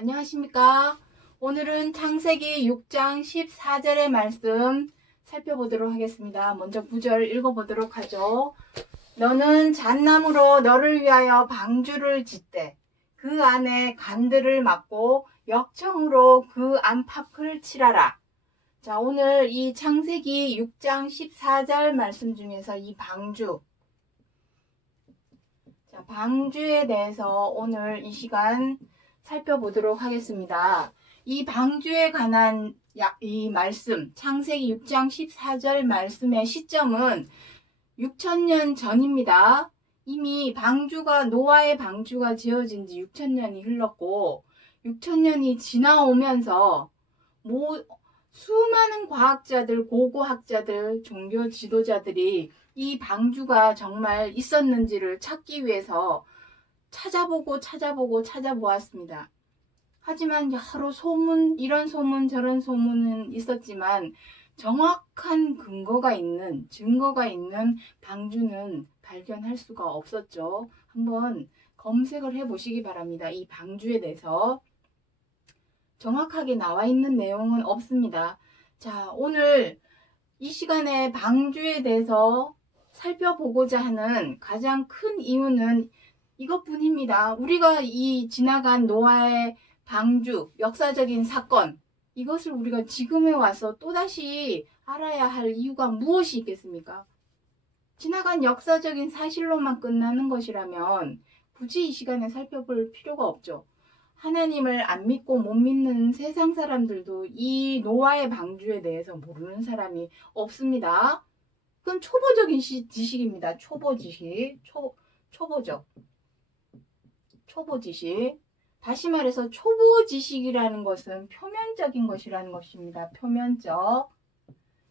안녕하십니까? 오늘은 창세기 6장 14절의 말씀 살펴보도록 하겠습니다. 먼저 9절 읽어보도록 하죠. 너는 잣나무로 너를 위하여 방주를 짓되 그 안에 간들을 막고 역청으로 그 안팎을 칠하라. 자, 오늘 이 창세기 6장 14절 말씀 중에서 이 방주, 방주에 대해서 오늘 이 시간 살펴보도록 하겠습니다. 이 방주에 관한 이 말씀, 창세기 6장 14절 말씀의 시점은 6,000년 전입니다. 이미 노아의 방주가 지어진 지 6,000년이 흘렀고, 6,000년이 지나오면서 수많은 과학자들, 고고학자들, 종교 지도자들이 이 방주가 정말 있었는지를 찾기 위해서 찾아보았습니다. 하지만 여러 소문, 이런 소문 저런 소문은 있었지만 정확한 증거가 있는 방주는 발견할 수가 없었죠. 한번 검색을 해보시기 바랍니다. 이 방주에 대해서 정확하게 나와 있는 내용은 없습니다. 자, 오늘 이 시간에 방주에 대해서 살펴보고자 하는 가장 큰 이유는 이것뿐입니다. 우리가 이 지나간 노아의 방주, 역사적인 사건, 이것을 우리가 지금에 와서 또다시 알아야 할 이유가 무엇이 있겠습니까? 지나간 역사적인 사실로만 끝나는 것이라면 굳이 이 시간에 살펴볼 필요가 없죠. 하나님을 안 믿고 못 믿는 세상 사람들도 이 노아의 방주에 대해서 모르는 사람이 없습니다. 그건 초보적인 지식입니다. 초보 지식. 초보 지식. 다시 말해서 초보 지식이라는 것은 표면적인 것이라는 것입니다. 표면적.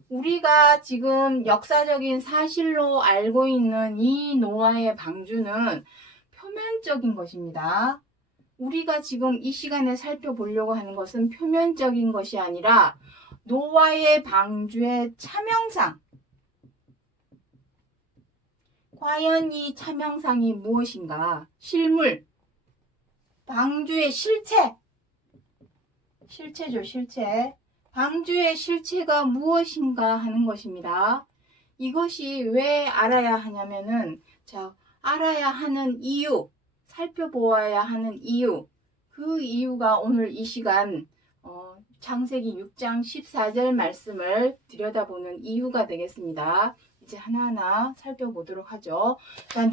우리가 지금 역사적인 사실로 알고 있는 이 노아의 방주는 표면적인 것입니다. 우리가 지금 이 시간에 살펴보려고 하는 것은 표면적인 것이 아니라 노아의 방주의 차명상. 과연 이 차명상이 무엇인가? 실물. 방주의 실체죠, 실체. 방주의 실체가 무엇인가 하는 것입니다. 이것이 왜 알아야 하냐면은, 알아야 하는 이유, 살펴보아야 하는 이유, 그 이유가 오늘 이 시간 창세기 6장 14절 말씀을 들여다보는 이유가 되겠습니다. 이제 하나하나 살펴보도록 하죠. 자,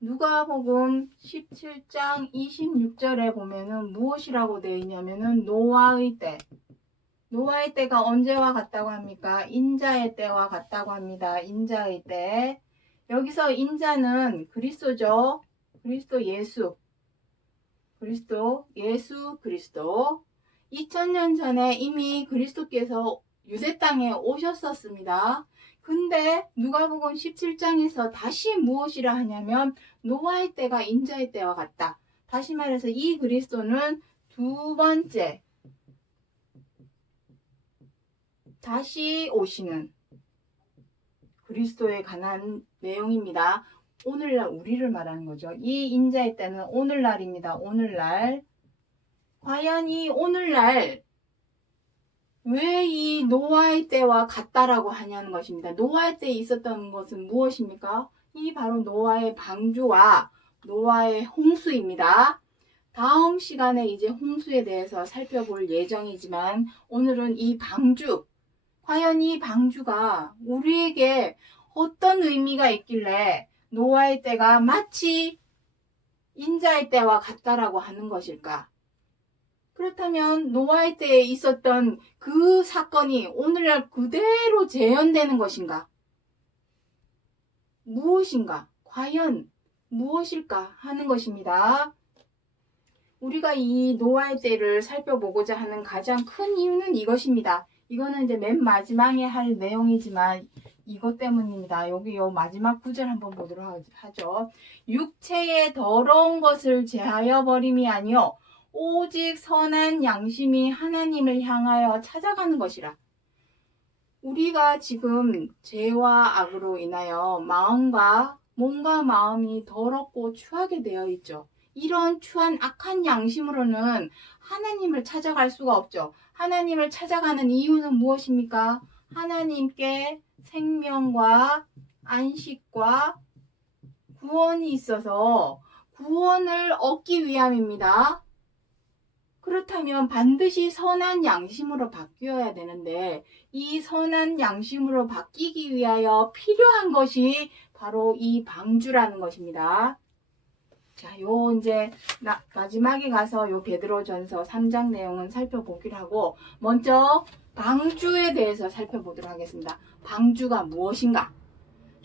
누가복음 17장 26절에 보면은 무엇이라고 되어 있냐면은 노아의 때가 언제와 같다고 합니까? 인자의 때와 같다고 합니다. 인자의 때. 여기서 인자는 그리스도죠. 예수 그리스도. 2000년 전에 이미 그리스도께서 유대 땅에 오셨었습니다. 근데 누가복음 17장에서 다시 무엇이라 하냐면 노아의 때가 인자의 때와 같다. 다시 말해서 이 그리스도는 두 번째 다시 오시는 그리스도에 관한 내용입니다. 오늘날 우리를 말하는 거죠. 이 인자의 때는 오늘날입니다. 오늘날. 과연 이 오늘날 왜 이 노아의 때와 같다라고 하냐는 것입니다. 노아의 때에 있었던 것은 무엇입니까? 이 바로 노아의 방주와 노아의 홍수입니다. 다음 시간에 이제 홍수에 대해서 살펴볼 예정이지만 오늘은 이 방주, 과연 이 방주가 우리에게 어떤 의미가 있길래 노아의 때가 마치 인자의 때와 같다라고 하는 것일까? 그렇다면 노아의 때에 있었던 그 사건이 오늘날 그대로 재현되는 것인가? 무엇인가? 과연 무엇일까 하는 것입니다. 우리가 이 노아의 때를 살펴보고자 하는 가장 큰 이유는 이것입니다. 이거는 이제 맨 마지막에 할 내용이지만 이것 때문입니다. 여기 요 마지막 구절 한번 보도록 하죠. 육체의 더러운 것을 제하여 버림이 아니요 오직 선한 양심이 하나님을 향하여 찾아가는 것이라. 우리가 지금 죄와 악으로 인하여 몸과 마음이 더럽고 추하게 되어 있죠. 이런 추한 악한 양심으로는 하나님을 찾아갈 수가 없죠. 하나님을 찾아가는 이유는 무엇입니까? 하나님께 생명과 안식과 구원이 있어서 구원을 얻기 위함입니다. 그렇다면 반드시 선한 양심으로 바뀌어야 되는데 이 선한 양심으로 바뀌기 위하여 필요한 것이 바로 이 방주라는 것입니다. 자, 이제 마지막에 가서 요 베드로전서 3장 내용은 살펴보기로 하고 먼저 방주에 대해서 살펴보도록 하겠습니다. 방주가 무엇인가?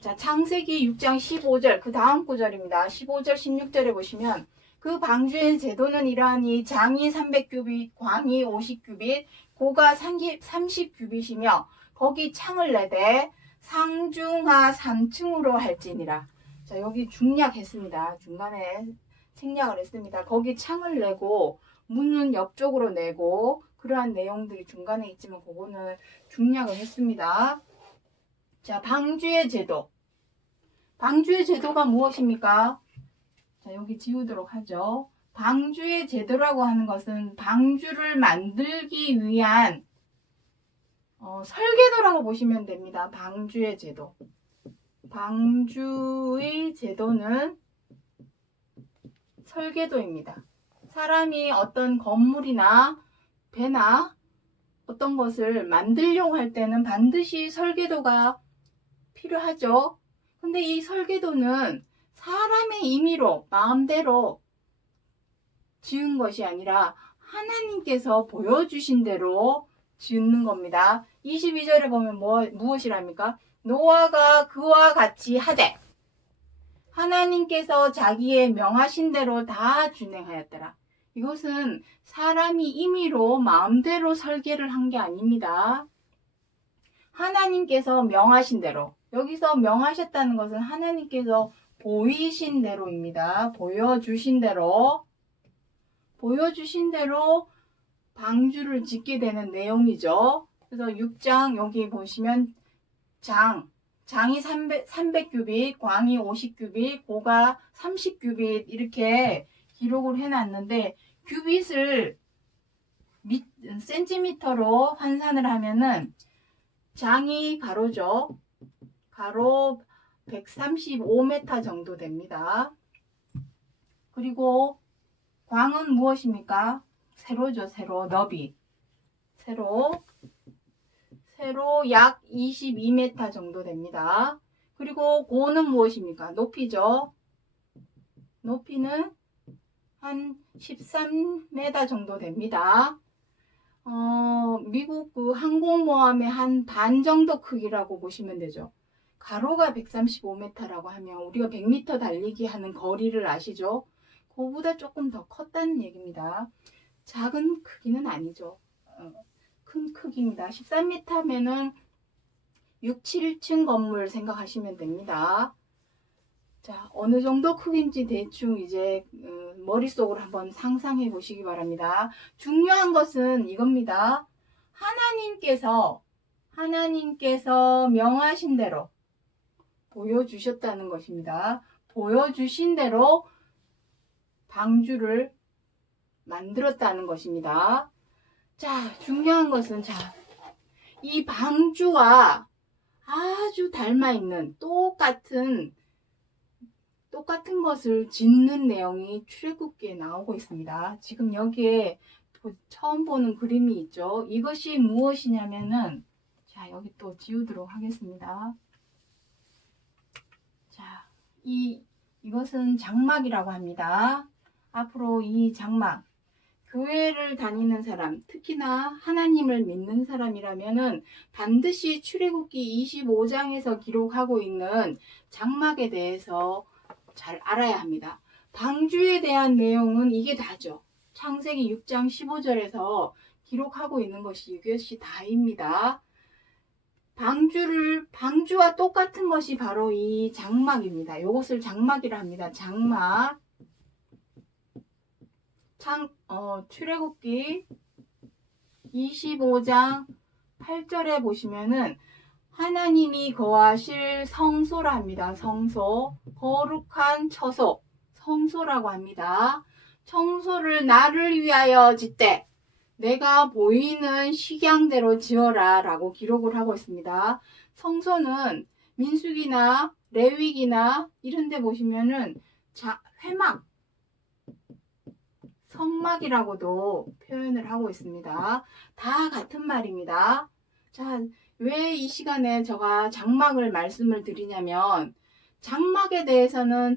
자, 창세기 6장 15절 그 다음 구절입니다. 15절 16절에 보시면 그 방주의 제도는 이러하니 장이 300규빗, 광이 50규빗, 고가 30규빗이며 거기 창을 내되 상중하 3층으로 할지니라. 자, 여기 중략했습니다. 중간에 생략을 했습니다. 거기 창을 내고 문은 옆쪽으로 내고 그러한 내용들이 중간에 있지만 그거는 중략을 했습니다. 자, 방주의 제도. 방주의 제도가 무엇입니까? 자, 여기 지우도록 하죠. 방주의 제도라고 하는 것은 방주를 만들기 위한 설계도라고 보시면 됩니다. 방주의 제도. 방주의 제도는 설계도입니다. 사람이 어떤 건물이나 배나 어떤 것을 만들려고 할 때는 반드시 설계도가 필요하죠. 근데 이 설계도는 사람의 임의로 마음대로 지은 것이 아니라 하나님께서 보여주신 대로 지은 겁니다. 22절에 보면 무엇이랍니까? 노아가 그와 같이 하되 하나님께서 자기의 명하신 대로 다 준행하였더라. 이것은 사람이 임의로 마음대로 설계를 한 게 아닙니다. 하나님께서 명하신 대로, 여기서 명하셨다는 것은 하나님께서 보이신 대로입니다. 보여주신 대로 방주를 짓게 되는 내용이죠. 그래서 6장 여기 보시면 장이 300규빗, 광이 50규빗, 고가 30규빗 이렇게 기록을 해놨는데 규빗을 센티미터로 환산을 하면은 장이 가로죠. 가로 135m 정도 됩니다. 그리고 광은 무엇입니까? 세로죠. 세로. 너비. 세로 약 22m 정도 됩니다. 그리고 고는 무엇입니까? 높이죠. 높이는 한 13m 정도 됩니다. 미국 그 항공모함의 한 반 정도 크기라고 보시면 되죠. 가로가 135m라고 하면 우리가 100m 달리기 하는 거리를 아시죠? 그거보다 조금 더 컸다는 얘기입니다. 작은 크기는 아니죠. 큰 크기입니다. 13m면은 6, 7층 건물 생각하시면 됩니다. 자, 어느 정도 크기인지 대충 이제 머릿속으로 한번 상상해 보시기 바랍니다. 중요한 것은 이겁니다. 하나님께서 명하신 대로 보여주셨다는 것입니다. 보여주신 대로 방주를 만들었다는 것입니다. 자, 중요한 것은 이 방주와 아주 닮아있는 똑같은 것을 짓는 내용이 출애굽기에 나오고 있습니다. 지금 여기에 처음 보는 그림이 있죠. 이것이 무엇이냐면은 자, 여기 또 지우도록 하겠습니다. 자, 이것은 장막이라고 합니다. 앞으로 이 장막, 교회를 다니는 사람, 특히나 하나님을 믿는 사람이라면은 반드시 출애굽기 25장에서 기록하고 있는 장막에 대해서 잘 알아야 합니다. 방주에 대한 내용은 이게 다죠. 창세기 6장 15절에서 기록하고 있는 것이 이것이 다입니다. 방주와 똑같은 것이 바로 이 장막입니다. 이것을 장막이라 합니다. 장막. 출애굽기 25장 8절에 보시면은 하나님이 거하실 성소라 합니다. 성소, 거룩한 처소, 성소라고 합니다. 청소를 나를 위하여 짓되 내가 보이는 식양대로 지어라 라고 기록을 하고 있습니다. 성소는 민수기나 레위기나 이런 데 보시면은 회막, 성막이라고도 표현을 하고 있습니다. 다 같은 말입니다. 자, 왜 이 시간에 제가 장막을 말씀을 드리냐면 장막에 대해서는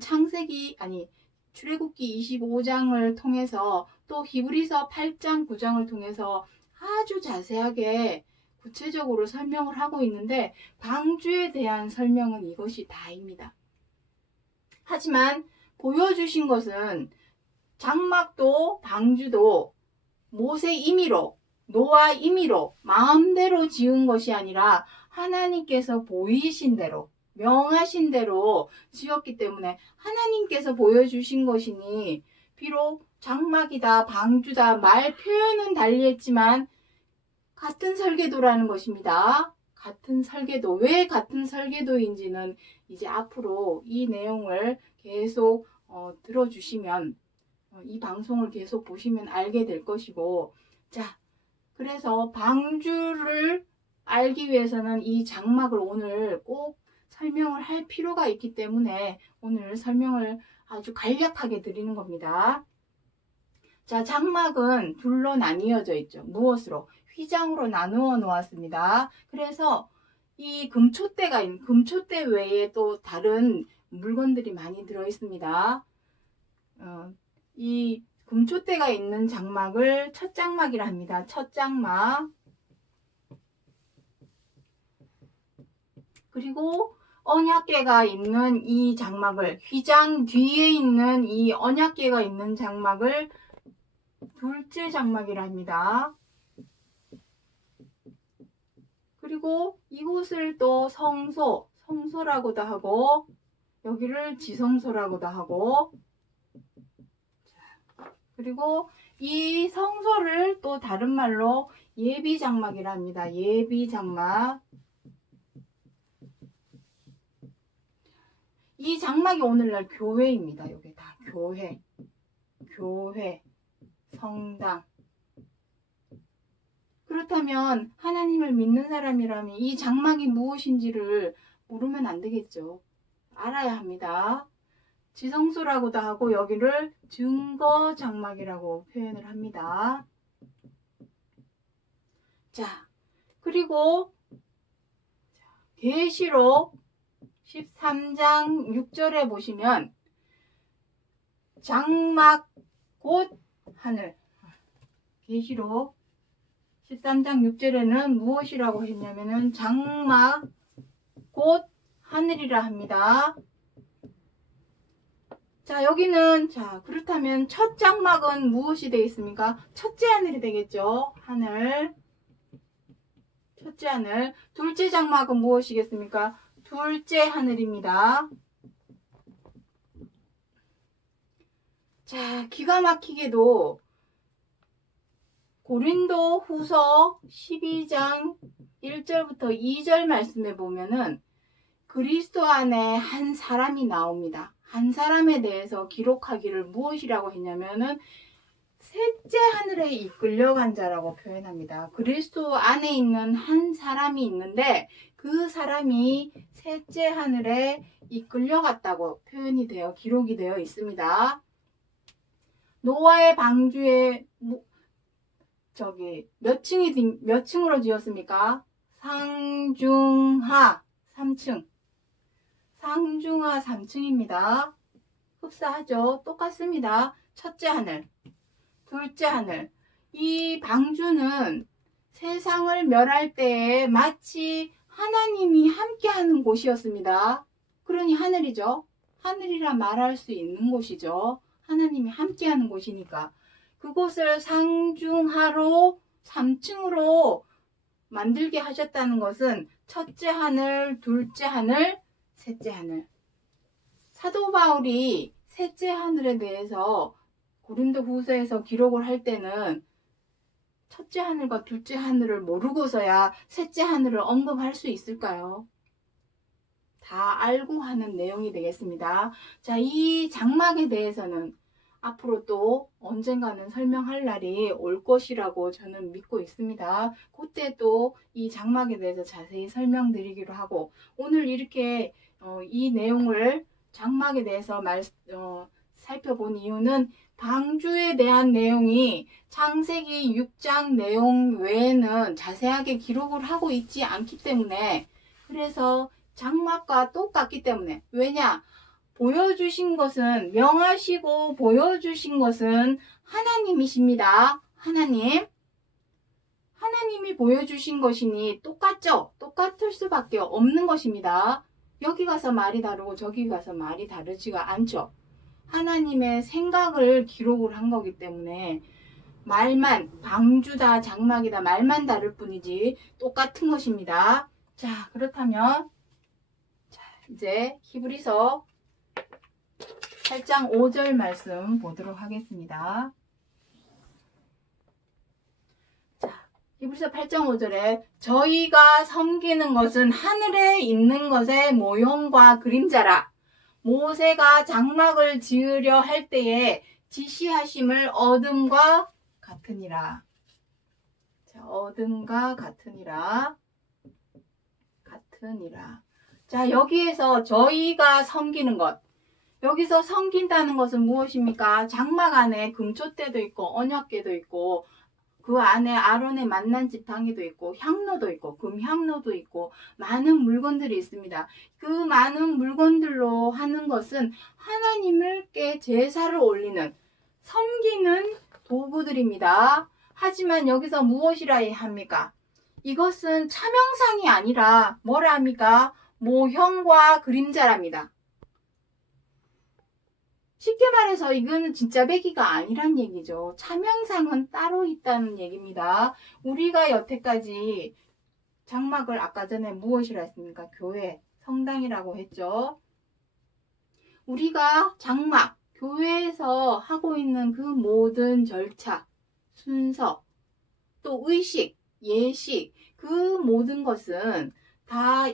출애굽기 25장을 통해서 또 히브리서 8장 9장을 통해서 아주 자세하게 구체적으로 설명을 하고 있는데 방주에 대한 설명은 이것이 다입니다. 하지만 보여주신 것은 장막도 방주도 모세 임의로 노아 임의로 마음대로 지은 것이 아니라 하나님께서 보이신 대로 명하신 대로 지었기 때문에 하나님께서 보여주신 것이니 비록 장막이다 방주다 말 표현은 달리했지만 같은 설계도라는 것입니다. 같은 설계도. 왜 같은 설계도인지는 이제 앞으로 이 내용을 계속 들어주시면 이 방송을 계속 보시면 알게 될 것이고, 자, 그래서 방주를 알기 위해서는 이 장막을 오늘 꼭 설명을 할 필요가 있기 때문에 오늘 설명을 아주 간략하게 드리는 겁니다. 자, 장막은 둘로 나뉘어져 있죠. 무엇으로? 휘장으로 나누어 놓았습니다. 그래서 이 금초대 외에 또 다른 물건들이 많이 들어 있습니다. 이 금초대가 있는 장막을 첫 장막이라 합니다. 첫 장막. 그리고 언약궤가 있는 이 장막을, 휘장 뒤에 있는 이 언약궤가 있는 장막을 둘째 장막이라 합니다. 그리고 이곳을 또 성소라고도 하고 여기를 지성소라고도 하고, 그리고 이 성소를 또 다른 말로 예비장막이라 합니다. 예비장막. 이 장막이 오늘날 교회입니다. 여기 다 교회, 성당. 그렇다면 하나님을 믿는 사람이라면 이 장막이 무엇인지를 모르면 안 되겠죠. 알아야 합니다. 지성소라고도 하고 여기를 증거장막이라고 표현을 합니다. 자, 그리고 계시록 13장 6절에 보시면 장막 곧 하늘. 계시록 13장 6절에는 무엇이라고 했냐면은 장막 곧 하늘이라 합니다. 자, 여기는 그렇다면 첫 장막은 무엇이 되겠습니까? 첫째 하늘이 되겠죠. 하늘. 첫째 하늘. 둘째 장막은 무엇이겠습니까? 둘째 하늘입니다. 자, 기가 막히게도 고린도 후서 12장 1절부터 2절 말씀에 보면은 그리스도 안에 한 사람이 나옵니다. 한 사람에 대해서 기록하기를 무엇이라고 했냐면은 셋째 하늘에 이끌려간 자라고 표현합니다. 그리스도 안에 있는 한 사람이 있는데 그 사람이 셋째 하늘에 이끌려갔다고 기록이 되어 있습니다. 노아의 방주에 몇 층으로 지었습니까? 상중하 3층. 상중하 3층입니다. 흡사하죠? 똑같습니다. 첫째 하늘, 둘째 하늘. 이 방주는 세상을 멸할 때에 마치 하나님이 함께하는 곳이었습니다. 그러니 하늘이죠. 하늘이라 말할 수 있는 곳이죠. 하나님이 함께하는 곳이니까. 그곳을 상중하로 3층으로 만들게 하셨다는 것은 첫째 하늘, 둘째 하늘, 셋째 하늘. 사도 바울이 셋째 하늘에 대해서 고린도 후서에서 기록을 할 때는 첫째 하늘과 둘째 하늘을 모르고서야 셋째 하늘을 언급할 수 있을까요? 다 알고 하는 내용이 되겠습니다. 자, 이 장막에 대해서는 앞으로 또 언젠가는 설명할 날이 올 것이라고 저는 믿고 있습니다. 그때 또 이 장막에 대해서 자세히 설명드리기로 하고, 오늘 이렇게 이 내용을 장막에 대해서 살펴본 이유는 방주에 대한 내용이 창세기 6장 내용 외에는 자세하게 기록을 하고 있지 않기 때문에, 그래서 장막과 똑같기 때문에, 왜냐? 보여주신 것은, 명하시고 보여주신 것은 하나님이십니다. 하나님이 보여주신 것이니 똑같죠? 똑같을 수밖에 없는 것입니다. 여기 가서 말이 다르고 저기 가서 말이 다르지가 않죠. 하나님의 생각을 기록을 한 거기 때문에 말만, 방주다 장막이다 말만 다를 뿐이지 똑같은 것입니다. 자, 그렇다면 이제 히브리서 8장 5절 말씀 보도록 하겠습니다. 자, 히브리서 8장 5절에 저희가 섬기는 것은 하늘에 있는 것의 모형과 그림자라. 모세가 장막을 지으려 할 때에 지시하심을 얻음과 같으니라. 자, 얻음과 같으니라. 자, 여기에서 저희가 섬기는 것. 여기서 섬긴다는 것은 무엇입니까? 장막 안에 금초대도 있고 언약궤도 있고 그 안에 아론의 만난 지팡이도 있고 향로도 있고 금향로도 있고 많은 물건들이 있습니다. 그 많은 물건들로 하는 것은 하나님께 제사를 올리는, 섬기는 도구들입니다. 하지만 여기서 무엇이라 합니까? 이것은 차명상이 아니라 뭐라 합니까? 모형과 그림자랍니다. 쉽게 말해서 이거는 진짜 배기가 아니란 얘기죠. 차명상은 따로 있다는 얘기입니다. 우리가 여태까지 장막을 아까 전에 무엇이라 했습니까? 교회, 성당이라고 했죠. 우리가 장막, 교회에서 하고 있는 그 모든 절차, 순서, 또 의식, 예식, 그 모든 것은 다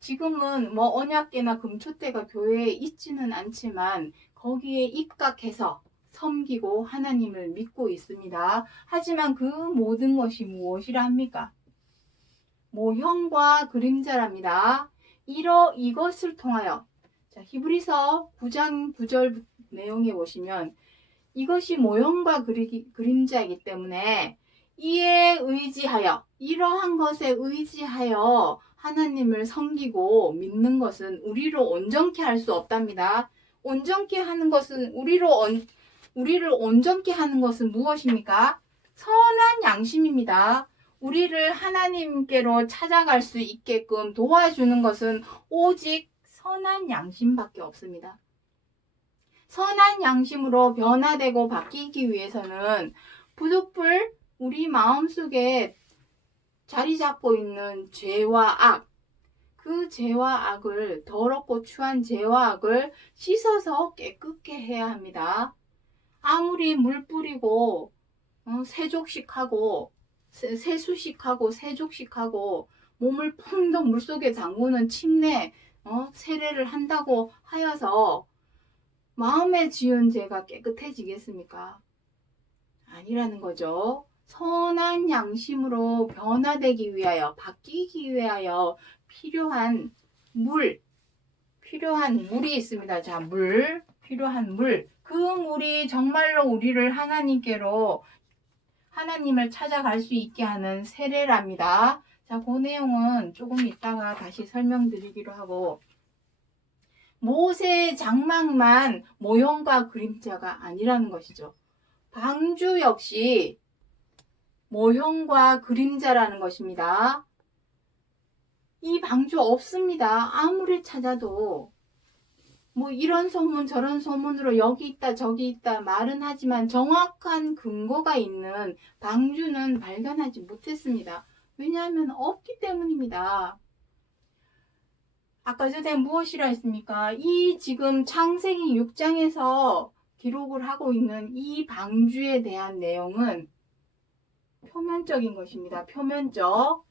지금은 뭐 언약궤나 금초대가 교회에 있지는 않지만 거기에 입각해서 섬기고 하나님을 믿고 있습니다. 하지만 그 모든 것이 무엇이라 합니까? 모형과 그림자랍니다. 이것을 통하여, 자, 히브리서 9장 9절 내용에 보시면 이것이 모형과 그림자이기 때문에 이에 의지하여, 이러한 것에 의지하여 하나님을 섬기고 믿는 것은 우리를 온전케 할 수 없답니다. 온전케 하는 것은 우리를 온전케 하는 것은 무엇입니까? 선한 양심입니다. 우리를 하나님께로 찾아갈 수 있게끔 도와주는 것은 오직 선한 양심밖에 없습니다. 선한 양심으로 변화되고 바뀌기 위해서는 부득불 우리 마음속에 자리 잡고 있는 죄와 악, 그 죄와 악을, 더럽고 추한 죄와 악을 씻어서 깨끗게 해야 합니다. 아무리 물 뿌리고 세족식하고 세수식하고 세족식하고 몸을 풍덩 물속에 담그는 침례 세례를 한다고 하여서 마음에 지은 죄가 깨끗해지겠습니까? 아니라는 거죠. 선한 양심으로 변화되기 위하여, 바뀌기 위하여 필요한 물이 있습니다. 자, 필요한 물. 그 물이 정말로 우리를 하나님을 찾아갈 수 있게 하는 세례랍니다. 자, 그 내용은 조금 이따가 다시 설명드리기로 하고, 모세의 장막만 모형과 그림자가 아니라는 것이죠. 방주 역시 모형과 그림자라는 것입니다. 이 방주 없습니다. 아무리 찾아도 뭐 이런 소문 저런 소문으로 여기 있다 저기 있다 말은 하지만 정확한 근거가 있는 방주는 발견하지 못했습니다. 왜냐하면 없기 때문입니다. 아까 전에 무엇이라 했습니까? 이 지금 창세기 6장에서 기록을 하고 있는 이 방주에 대한 내용은 표면적인 것입니다. 표면적,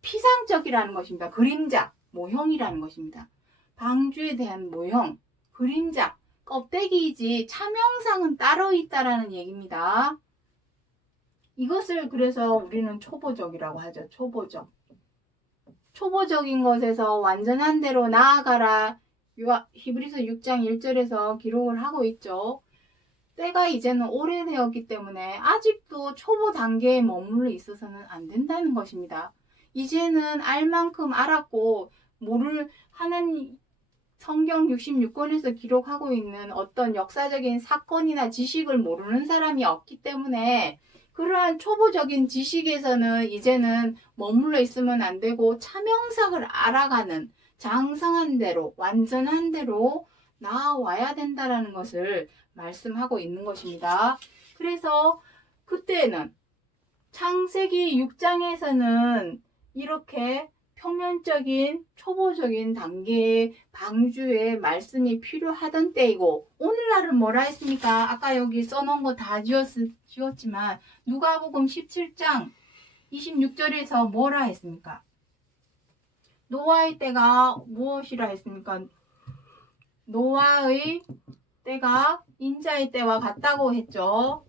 피상적이라는 것입니다. 그림자. 모형이라는 것입니다. 방주에 대한 모형, 그림자, 껍데기이지 차명상은 따로 있다라는 얘기입니다. 이것을 그래서 우리는 초보적이라고 하죠. 초보적. 초보적인 것에서 완전한 대로 나아가라. 히브리서 6장 1절에서 기록을 하고 있죠. 때가 이제는 오래되었기 때문에 아직도 초보 단계에 머물러 있어서는 안 된다는 것입니다. 이제는 알 만큼 알았고 모를 하나님 성경 66권에서 기록하고 있는 어떤 역사적인 사건이나 지식을 모르는 사람이 없기 때문에 그러한 초보적인 지식에서는 이제는 머물러 있으면 안 되고 차명상을 알아가는 장성한 대로 완전한 대로 나아와야 된다는 것을 말씀하고 있는 것입니다. 그래서 그때는 창세기 6장에서는 이렇게 표면적인 초보적인 단계의 방주의 말씀이 필요하던 때이고 오늘날은 뭐라 했습니까? 아까 여기 써놓은 거 다 지웠지만 누가복음 17장 26절에서 뭐라 했습니까? 노아의 때가 무엇이라 했습니까? 노아의 때가 인자의 때와 같다고 했죠.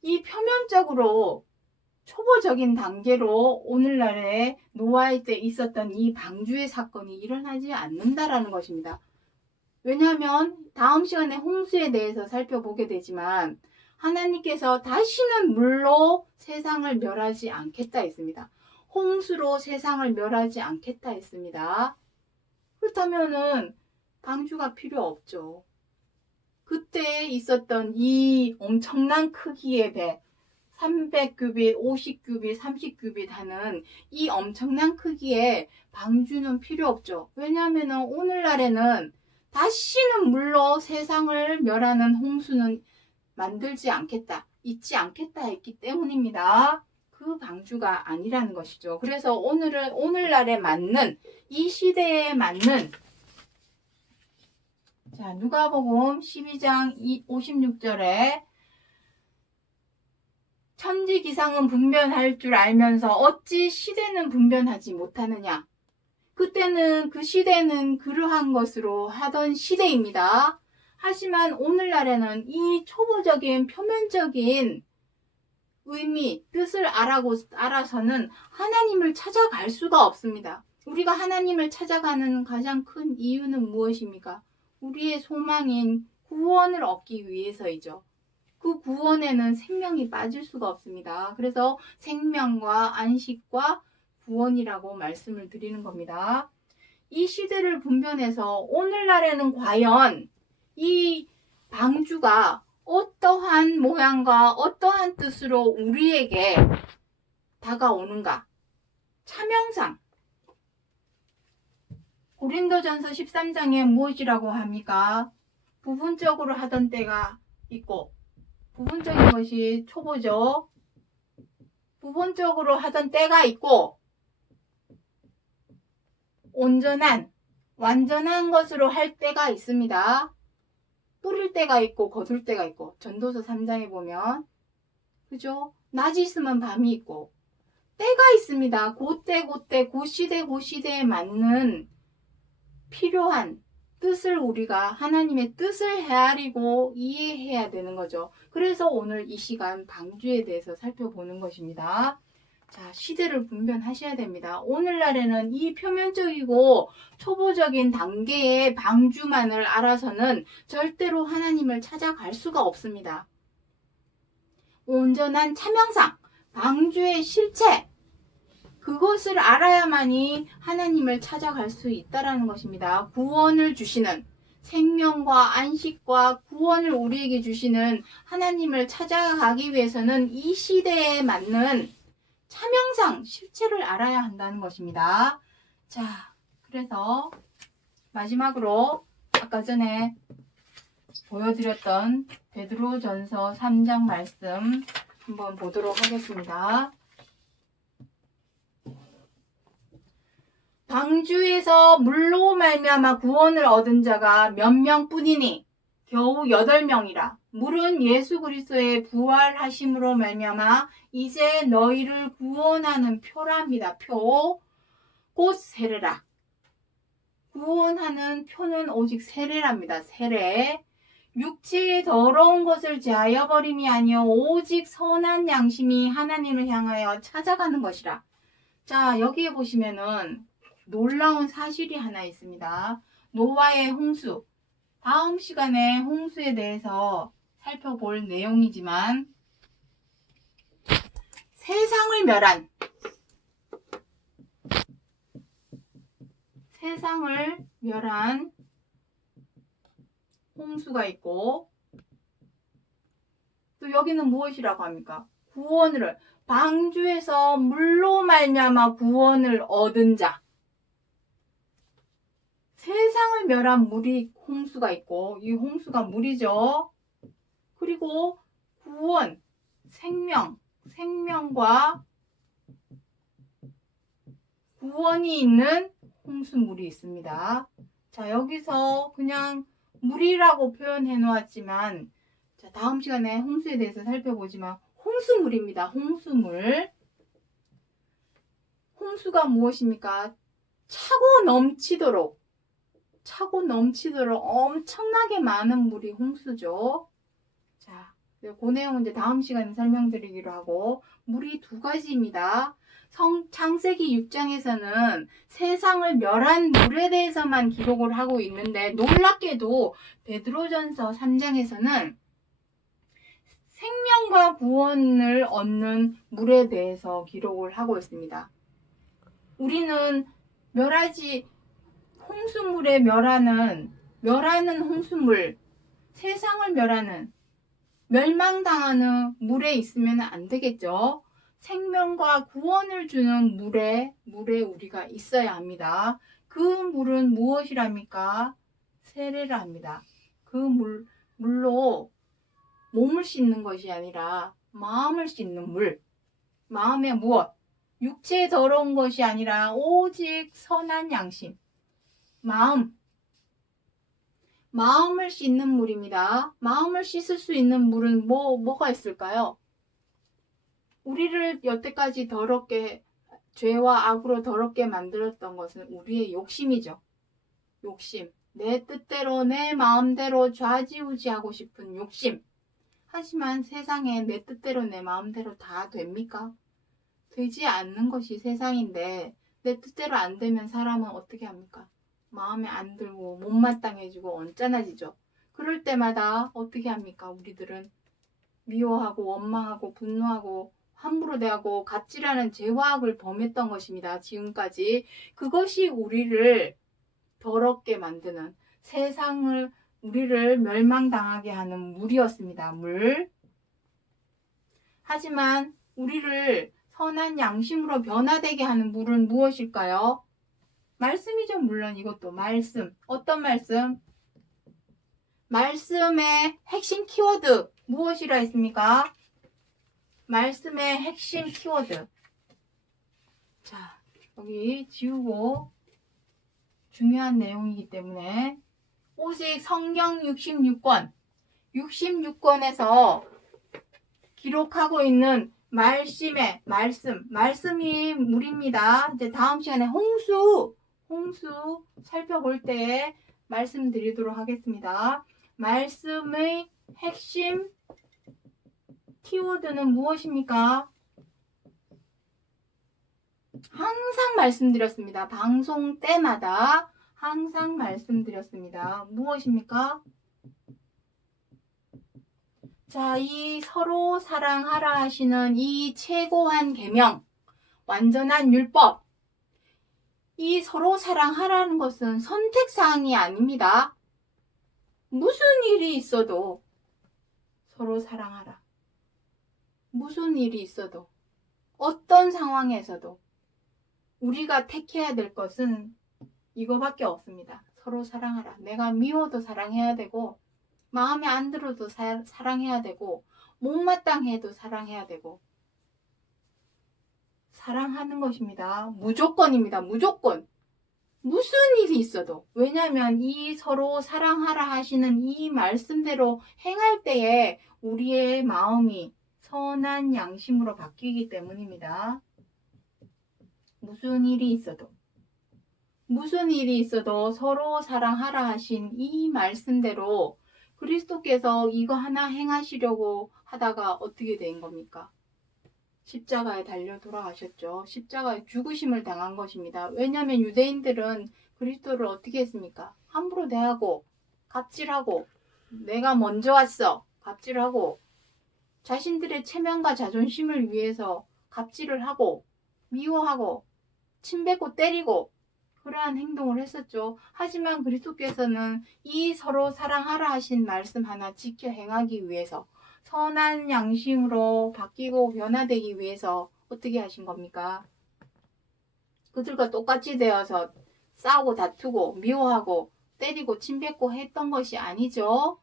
이 표면적으로 초보적인 단계로 오늘날에 노아의 때 있었던 이 방주의 사건이 일어나지 않는다라는 것입니다. 왜냐하면 다음 시간에 홍수에 대해서 살펴보게 되지만 하나님께서 다시는 물로 세상을 멸하지 않겠다 했습니다. 홍수로 세상을 멸하지 않겠다 했습니다. 그렇다면은 방주가 필요 없죠. 그때 있었던 이 엄청난 크기의 배 300규빗, 50규빗, 30규빗 하는 이 엄청난 크기의 방주는 필요 없죠. 왜냐하면 오늘날에는 다시는 물로 세상을 멸하는 홍수는 만들지 않겠다, 있지 않겠다 했기 때문입니다. 그 방주가 아니라는 것이죠. 그래서 오늘은 오늘날에 맞는 이 시대에 맞는 자 누가복음 12장 56절에 천지기상은 분변할 줄 알면서 어찌 시대는 분변하지 못하느냐. 그때는 그 시대는 그러한 것으로 하던 시대입니다. 하지만 오늘날에는 이 초보적인 표면적인 의미, 뜻을 알아서는 하나님을 찾아갈 수가 없습니다. 우리가 하나님을 찾아가는 가장 큰 이유는 무엇입니까? 우리의 소망인 구원을 얻기 위해서이죠. 그 구원에는 생명이 빠질 수가 없습니다. 그래서 생명과 안식과 구원이라고 말씀을 드리는 겁니다. 이 시대를 분변해서 오늘날에는 과연 이 방주가 어떠한 모양과 어떠한 뜻으로 우리에게 다가오는가? 차명상. 고린도전서 13장에 무엇이라고 합니까? 부분적으로 하던 때가 있고 부분적인 것이 초보죠. 부분적으로 하던 때가 있고 온전한 완전한 것으로 할 때가 있습니다. 뿌릴 때가 있고 거둘 때가 있고 전도서 3장에 보면 그죠? 낮이 있으면 밤이 있고 때가 있습니다. 그때 그 시대에 맞는 필요한 뜻을 우리가 하나님의 뜻을 헤아리고 이해해야 되는 거죠. 그래서 오늘 이 시간 방주에 대해서 살펴보는 것입니다. 자, 시대를 분별하셔야 됩니다. 오늘날에는 이 표면적이고 초보적인 단계의 방주만을 알아서는 절대로 하나님을 찾아갈 수가 없습니다. 온전한 차명상, 방주의 실체, 그것을 알아야만이 하나님을 찾아갈 수 있다는 것입니다. 구원을 주시는 생명과 안식과 구원을 우리에게 주시는 하나님을 찾아가기 위해서는 이 시대에 맞는 차명상, 실체를 알아야 한다는 것입니다. 자, 그래서 마지막으로 아까 전에 보여드렸던 베드로전서 3장 말씀 한번 보도록 하겠습니다. 방주에서 물로 말미암아 구원을 얻은 자가 몇 명뿐이니 겨우 8명이라. 물은 예수 그리스도의 부활하심으로 말미암아 이제 너희를 구원하는 표랍니다. 표, 곧 세례라. 구원하는 표는 오직 세례랍니다. 세례. 육체의 더러운 것을 제하여 버림이 아니요 오직 선한 양심이 하나님을 향하여 찾아가는 것이라. 자, 여기에 보시면은 놀라운 사실이 하나 있습니다. 노아의 홍수. 다음 시간에 홍수에 대해서 살펴볼 내용이지만 세상을 멸한 홍수가 있고, 또 여기는 무엇이라고 합니까? 구원을, 방주에서 물로 말미암아 구원을 얻은 자. 세상을 멸한 물이 홍수가 있고, 이 홍수가 물이죠. 그리고 구원, 생명과 구원이 있는 홍수물이 있습니다. 자, 여기서 그냥 물이라고 표현해 놓았지만, 자, 다음 시간에 홍수에 대해서 살펴보지만, 홍수물입니다. 홍수물. 홍수가 무엇입니까? 차고 넘치도록 엄청나게 많은 물이 홍수죠. 자, 그 내용은 이제 다음 시간에 설명드리기로 하고, 물이 두 가지입니다. 창세기 6장에서는 세상을 멸한 물에 대해서만 기록을 하고 있는데, 놀랍게도 베드로전서 3장에서는 생명과 구원을 얻는 물에 대해서 기록을 하고 있습니다. 우리는 홍수물에 멸하는 홍수물, 세상을 멸망당하는 물에 있으면 안 되겠죠. 생명과 구원을 주는 물에 우리가 있어야 합니다. 그 물은 무엇이랍니까? 세례라 합니다. 그 물로 몸을 씻는 것이 아니라 마음을 씻는 물. 마음의 무엇? 육체에 더러운 것이 아니라 오직 선한 양심. 마음을 씻는 물입니다. 마음을 씻을 수 있는 물은 뭐가 있을까요? 우리를 여태까지 죄와 악으로 더럽게 만들었던 것은 우리의 욕심이죠. 욕심. 내 뜻대로, 내 마음대로 좌지우지하고 싶은 욕심. 하지만 세상에 내 뜻대로, 내 마음대로 다 됩니까? 되지 않는 것이 세상인데, 내 뜻대로 안 되면 사람은 어떻게 합니까? 마음에 안 들고 못마땅해지고 언짢아지죠. 그럴 때마다 어떻게 합니까? 우리들은 미워하고 원망하고 분노하고 함부로 대하고 갑질하는 죄와 악을 범했던 것입니다. 지금까지. 그것이 우리를 더럽게 만드는, 우리를 멸망당하게 하는 물이었습니다. 물. 하지만 우리를 선한 양심으로 변화되게 하는 물은 무엇일까요? 말씀이죠. 물론 이것도 말씀. 어떤 말씀? 말씀의 핵심 키워드 무엇이라 했습니까? 말씀의 핵심 키워드. 자, 여기 지우고, 중요한 내용이기 때문에 오직 성경 66권에서 기록하고 있는 말씀이 물입니다. 이제 다음 시간에 홍수 살펴볼 때에 말씀드리도록 하겠습니다. 말씀의 핵심 키워드는 무엇입니까? 항상 말씀드렸습니다. 방송 때마다 항상 말씀드렸습니다. 무엇입니까? 자, 이 서로 사랑하라 하시는 이 최고한 계명, 완전한 율법. 이 서로 사랑하라는 것은 선택사항이 아닙니다. 무슨 일이 있어도 서로 사랑하라. 무슨 일이 있어도, 어떤 상황에서도 우리가 택해야 될 것은 이거밖에 없습니다. 서로 사랑하라. 내가 미워도 사랑해야 되고, 마음에 안 들어도 사랑해야 되고, 못마땅해도 사랑해야 되고, 사랑하는 것입니다. 무조건입니다. 무조건. 무슨 일이 있어도, 왜냐하면 이 서로 사랑하라 하시는 이 말씀대로 행할 때에 우리의 마음이 선한 양심으로 바뀌기 때문입니다. 무슨 일이 있어도 서로 사랑하라 하신 이 말씀대로 그리스도께서 이거 하나 행하시려고 하다가 어떻게 된 겁니까? 십자가에 달려 돌아가셨죠. 십자가에 죽으심을 당한 것입니다. 왜냐하면 유대인들은 그리스도를 어떻게 했습니까? 함부로 대하고 갑질하고 내가 먼저 왔어 갑질하고 자신들의 체면과 자존심을 위해서 갑질을 하고 미워하고 침뱉고 때리고 그러한 행동을 했었죠. 하지만 그리스도께서는 이 서로 사랑하라 하신 말씀 하나 지켜 행하기 위해서 선한 양심으로 바뀌고 변화되기 위해서 어떻게 하신 겁니까? 그들과 똑같이 되어서 싸우고 다투고 미워하고 때리고 침뱉고 했던 것이 아니죠.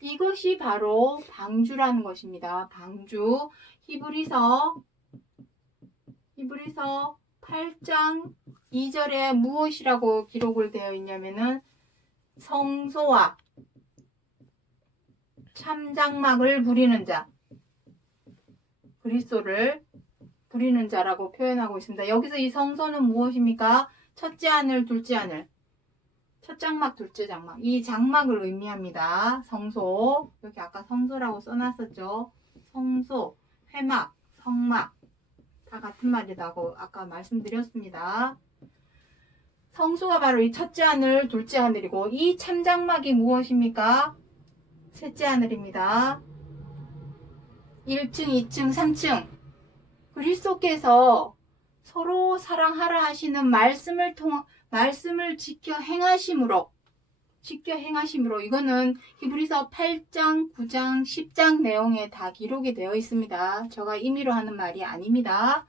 이것이 바로 방주라는 것입니다. 방주. 히브리서 8장 2절에 무엇이라고 기록을 되어 있냐면은 성소와 참장막을 부리는 자, 그리스도를 부리는 자라고 표현하고 있습니다. 여기서 이 성소는 무엇입니까? 첫째 하늘, 둘째 하늘, 첫 장막, 둘째 장막, 이 장막을 의미합니다. 성소, 여기 아까 성소라고 써놨었죠. 성소, 회막, 성막 다 같은 말이라고 아까 말씀드렸습니다. 성소가 바로 이 첫째 하늘, 둘째 하늘이고 이 참장막이 무엇입니까? 셋째 하늘입니다. 1층, 2층, 3층. 그리스도께서 서로 사랑하라 하시는 말씀을 지켜 행하심으로 이거는 히브리서 8장, 9장, 10장 내용에 다 기록이 되어 있습니다. 제가 임의로 하는 말이 아닙니다.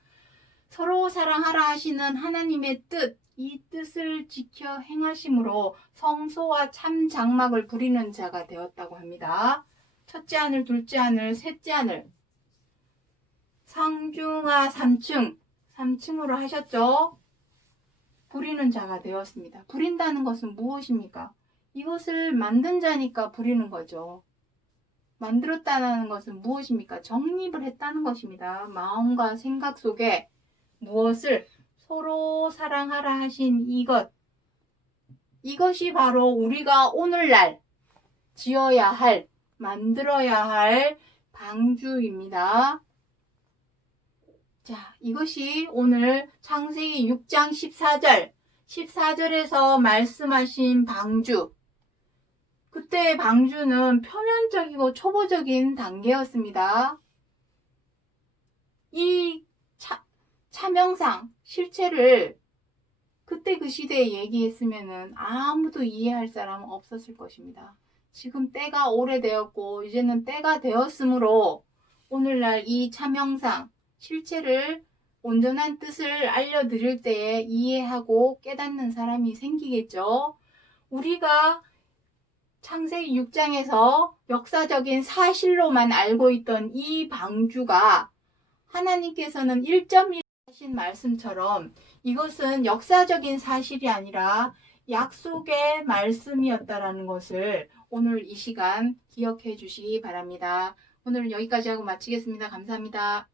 서로 사랑하라 하시는 하나님의 뜻, 이 뜻을 지켜 행하심으로 성소와 참 장막을 부리는 자가 되었다고 합니다. 첫째 하늘, 둘째 하늘, 셋째 하늘, 상중하 3층으로 하셨죠. 부리는 자가 되었습니다. 부린다는 것은 무엇입니까? 이것을 만든 자니까 부리는 거죠. 만들었다는 것은 무엇입니까? 정립을 했다는 것입니다. 마음과 생각 속에 무엇을 서로 사랑하라 하신 이것이 바로 우리가 오늘날 지어야 할, 만들어야 할 방주입니다. 자, 이것이 오늘 창세기 6장 14절에서 말씀하신 방주. 그때의 방주는 표면적이고 초보적인 단계였습니다. 이 차명상, 실체를 그때 그 시대에 얘기했으면은 아무도 이해할 사람은 없었을 것입니다. 지금 때가 오래되었고 이제는 때가 되었으므로 오늘날 이 차명상, 실체를 온전한 뜻을 알려드릴 때에 이해하고 깨닫는 사람이 생기겠죠. 우리가 창세기 6장에서 역사적인 사실로만 알고 있던 이 방주가 하나님께서는 1.1 하신 말씀처럼 이것은 역사적인 사실이 아니라 약속의 말씀이었다라는 것을 오늘 이 시간 기억해 주시기 바랍니다. 오늘 여기까지 하고 마치겠습니다. 감사합니다.